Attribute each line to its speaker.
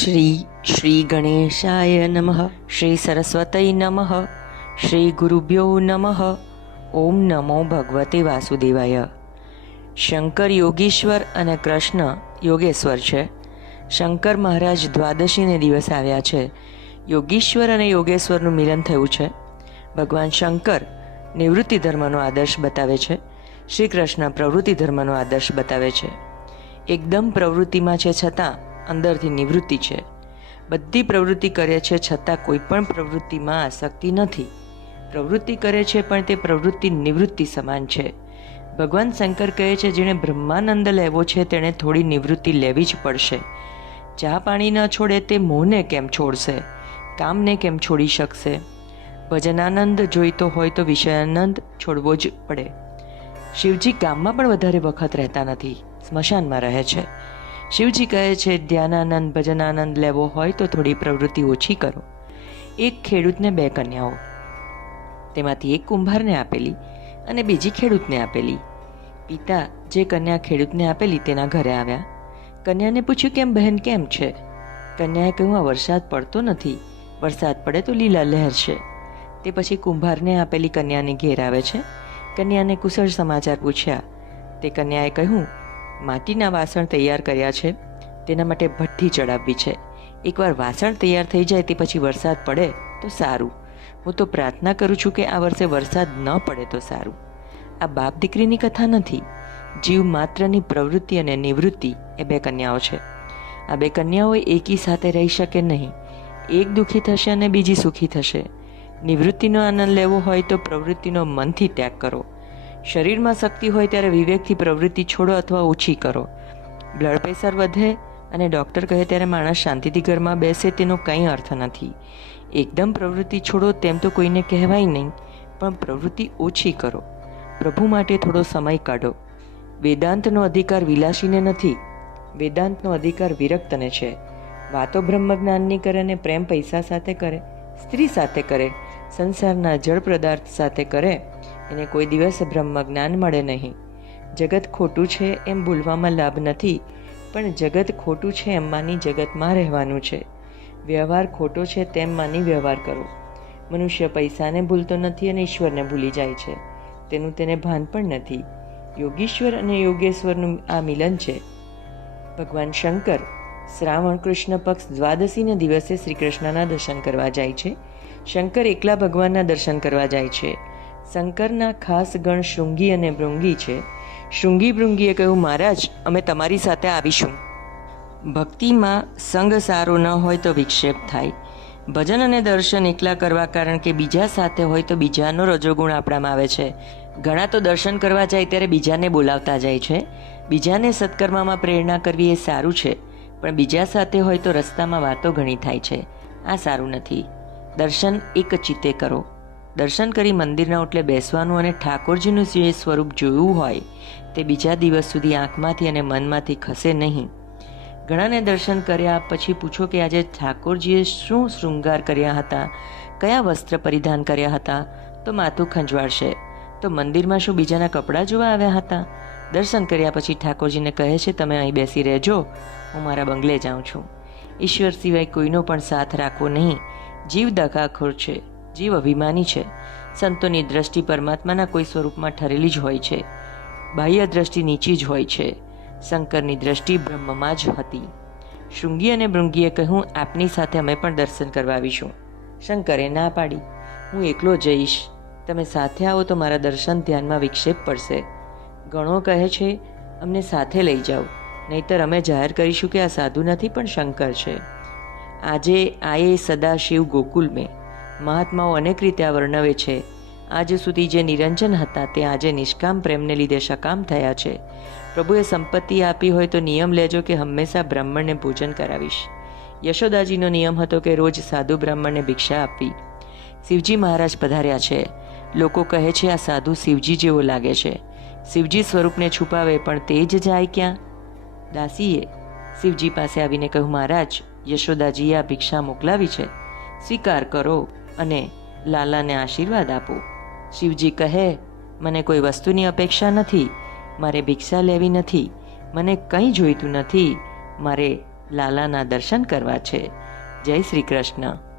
Speaker 1: શ્રી શ્રી ગણેશાય નમઃ શ્રી સરસ્વતય નમઃ શ્રી ગુરુભ્યો નમઃ ઓમ નમો ભગવતે વાસુદેવાય શંકર યોગીશ્વર અને કૃષ્ણ યોગેશ્વર છે. શંકર મહારાજ દ્વાદશીને દિવસ આવ્યા છે. યોગીશ્વર અને યોગેશ્વરનું મિલન થયું છે. ભગવાન શંકર નિવૃત્તિ ધર્મનો આદર્શ બતાવે છે. શ્રી કૃષ્ણ પ્રવૃત્તિ ધર્મનો આદર્શ બતાવે છે. એકદમ પ્રવૃત્તિમાં છે છતાં અંદરથી નિવૃત્તિ છે. બધી પ્રવૃત્તિ કરે છે છતાં કોઈ પણ પ્રવૃત્તિમાં આસક્તિ નથી. પ્રવૃત્તિ કરે છે પણ તે પ્રવૃત્તિ નિવૃત્તિ સમાન છે. ભગવાન શંકર કહે છે જેણે બ્રહ્માનંદ લેવો છે તેણે થોડી નિવૃત્તિ લેવી જ પડશે. ચા પાણી ન છોડે તે મોહને કેમ છોડશે? કામને કેમ છોડી શકશે? ભજનાનંદ જોઈતો હોય તો વિષયાનંદ છોડવો જ પડે. શિવજી ગામમાં પણ વધારે વખત રહેતા નથી. સ્મશાનમાં રહે છે. શિવજી કહે છે ધ્યાનાનંદ, ભજનાનંદ લેવો હોય તો થોડી પ્રવૃત્તિ ઓછી કરો. એક ખેડૂતને બે કન્યાઓ. તેમાંથી એક કુંભારને આપેલી અને બીજી ખેડૂતને આપેલી. પિતા જે કન્યા ખેડૂતને આપેલી તેના ઘરે આવ્યા. કન્યાને પૂછ્યું, કેમ બહેન, કેમ છે? કન્યાએ કહ્યું, આ વરસાદ પડતો નથી. વરસાદ પડે તો લીલા લહેર છે. તે પછી કુંભારને આપેલી કન્યાને ઘેર આવે છે. કન્યાને કુશળ સમાચાર પૂછ્યા. તે કન્યાએ કહ્યું માટીના વાસણ તૈયાર કર્યા છે. તેના માટે ભઠ્ઠી ચડાવવી છે. એકવાર વાસણ તૈયાર થઈ જાય તે પછી વરસાદ પડે તો સારું. હું તો પ્રાર્થના કરું છું કે આ વર્ષે વરસાદ ન પડે તો સારું. આ બાપ દીકરીની કથા નથી. જીવ માત્રની પ્રવૃત્તિ અને નિવૃત્તિ એ બે કન્યાઓ છે. આ બે કન્યાઓ એકી સાથે રહી શકે નહીં. એક દુઃખી થશે અને બીજી સુખી થશે. નિવૃત્તિનો આનંદ લેવો હોય તો પ્રવૃત્તિનો મનથી ત્યાગ કરો. શરીરમાં શક્તિ હોય ત્યારે વિવેકથી પ્રવૃત્તિ છોડો અથવા ઓછી કરો. બ્લડ પ્રેશર વધે અને ડૉક્ટર કહે ત્યારે માણસ શાંતિથી ઘરમાં બેસે તેનો કંઈ અર્થ નથી. એકદમ પ્રવૃત્તિ છોડો તેમ તો કોઈને કહેવાય નહીં, પણ પ્રવૃત્તિ ઓછી કરો. પ્રભુ માટે થોડો સમય કાઢો. વેદાંતનો અધિકાર વિલાસીને નથી, વેદાંતનો અધિકાર વિરક્તને છે. વાતો બ્રહ્મજ્ઞાનની કરે અને પ્રેમ પૈસા સાથે કરે, સ્ત્રી સાથે કરે, સંસારના જળ પદાર્થ સાથે કરે એને કોઈ દિવસ બ્રહ્મ જ્ઞાન મળે નહીં. જગત ખોટું છે એમ ભૂલવામાં લાભ નથી, પણ જગત ખોટું છે એમ માની જગતમાં રહેવાનું છે. વ્યવહાર ખોટો છે તેમ માની વ્યવહાર કરો. મનુષ્ય પૈસાને ભૂલતો નથી અને ઈશ્વરને ભૂલી જાય છે. તેનું તેને ભાન પણ નથી. યોગીશ્વર અને યોગેશ્વરનું આ મિલન છે. ભગવાન શંકર, શ્રાવણ કૃષ્ણ પક્ષ દ્વાદશીના દિવસે શ્રી કૃષ્ણના દર્શન કરવા જાય છે. શંકર એકલા ભગવાનના દર્શન કરવા જાય છે. શંકરના ખાસ ગણ શૃંગી અને ભૃંગી છે. શૃંગી ભૃંગીએ કહ્યું, મહારાજ, અમે તમારી સાથે આવીશું. ભક્તિમાં સંગ સારો ન હોય તો વિક્ષેપ થાય. ભજન અને દર્શન એકલા કરવા કારણ કે બીજા સાથે હોય તો બીજાનો રજોગુણ આપણામાં આવે છે. ઘણા તો દર્શન કરવા જાય ત્યારે બીજાને બોલાવતા જાય છે. બીજાને સત્કર્મમાં પ્રેરણા કરવી એ સારું છે, પણ બીજા સાથે હોય તો રસ્તામાં વાતો ઘણી થાય છે. આ સારું નથી. દર્શન એક ચિત્તે કરો. દર્શન કરી મંદિરના ઓટલે બેસવાનું અને ઠાકોરજીનું જે સ્વરૂપ જોયું હોય, તે બીજા દિવસ સુધી આંખમાંથી અને મનમાંથી ખસે નહીં. ઘણાને દર્શન કર્યા, પછી પૂછો કે આજે ઠાકોરજીએ શું શૃંગાર કર્યા હતા, કયા વસ્ત્ર પરિધાન કર્યા હતા, તો માથું ખંજવાળશે. તો મંદિરમાં શું બીજાના કપડાં જોવા આવ્યા હતા? દર્શન કર્યા પછી ઠાકોરજીને કહે છે, તમે અહીં બેસી રહેજો, હું મારા બંગલે જાઉં છું. ઈશ્વર સિવાય કોઈનો પણ સાથ રાખવો નહીં. જીવ દગાખોર છે. જીવ અભિમાની છે. સંતોની દ્રષ્ટિ પરમાત્માના કોઈ સ્વરૂપમાં ઠરેલી જ હોય છે. બાહ્ય દ્રષ્ટિ નીચી જ હોય છે. શંકરની દ્રષ્ટિ બ્રહ્મમાં જ હતી. શૃંગી અને ભૃંગીએ કહ્યું, આપની સાથે અમે પણ દર્શન કરવા આવીશું. શંકરે ના પાડી. હું એકલો જઈશ. તમે સાથે આવો તો મારા દર્શન ધ્યાનમાં વિક્ષેપ પડશે. ગણો કહે છે, અમને સાથે લઈ જાઓ. નહીતર અમે જાહેર કરીશું કે આ સાધુ નથી, પણ શંકર છે. આજે આયે સદા શિવ ગોકુલ મેં. મહાત્માઓ અનેક રીતે આ વર્ણવે છે. આજ સુધી જે નિરંજન હતા તે આજે નિષ્કામ પ્રેમને લીધે સકામ થયા છે. પ્રભુએ સંપત્તિ આપી હોય તો નિયમ લેજો કે હંમેશા બ્રાહ્મણને ભોજન કરાવીશ. યશોદાજીનો નિયમ હતો કે રોજ સાધુ બ્રાહ્મણને ભિક્ષા આપવી. શિવજી મહારાજ પધાર્યા છે. લોકો કહે છે, આ સાધુ શિવજી જેવો લાગે છે. શિવજી સ્વરૂપને છુપાવે, પણ તે જ જાય ક્યાં? દાસીએ શિવજી પાસે આવીને કહ્યું, મહારાજ, યશોદાજીએ આ ભિક્ષા મોકલાવી છે. સ્વીકાર કરો. અને લાલાને આશીર્વાદ આપો. શિવજી કહે, મને કોઈ વસ્તુની અપેક્ષા નથી. મારે ભિક્ષા લેવી નથી. મને કંઈ જોઈતું નથી. મારે લાલાના દર્શન કરવા છે. જય શ્રી કૃષ્ણ.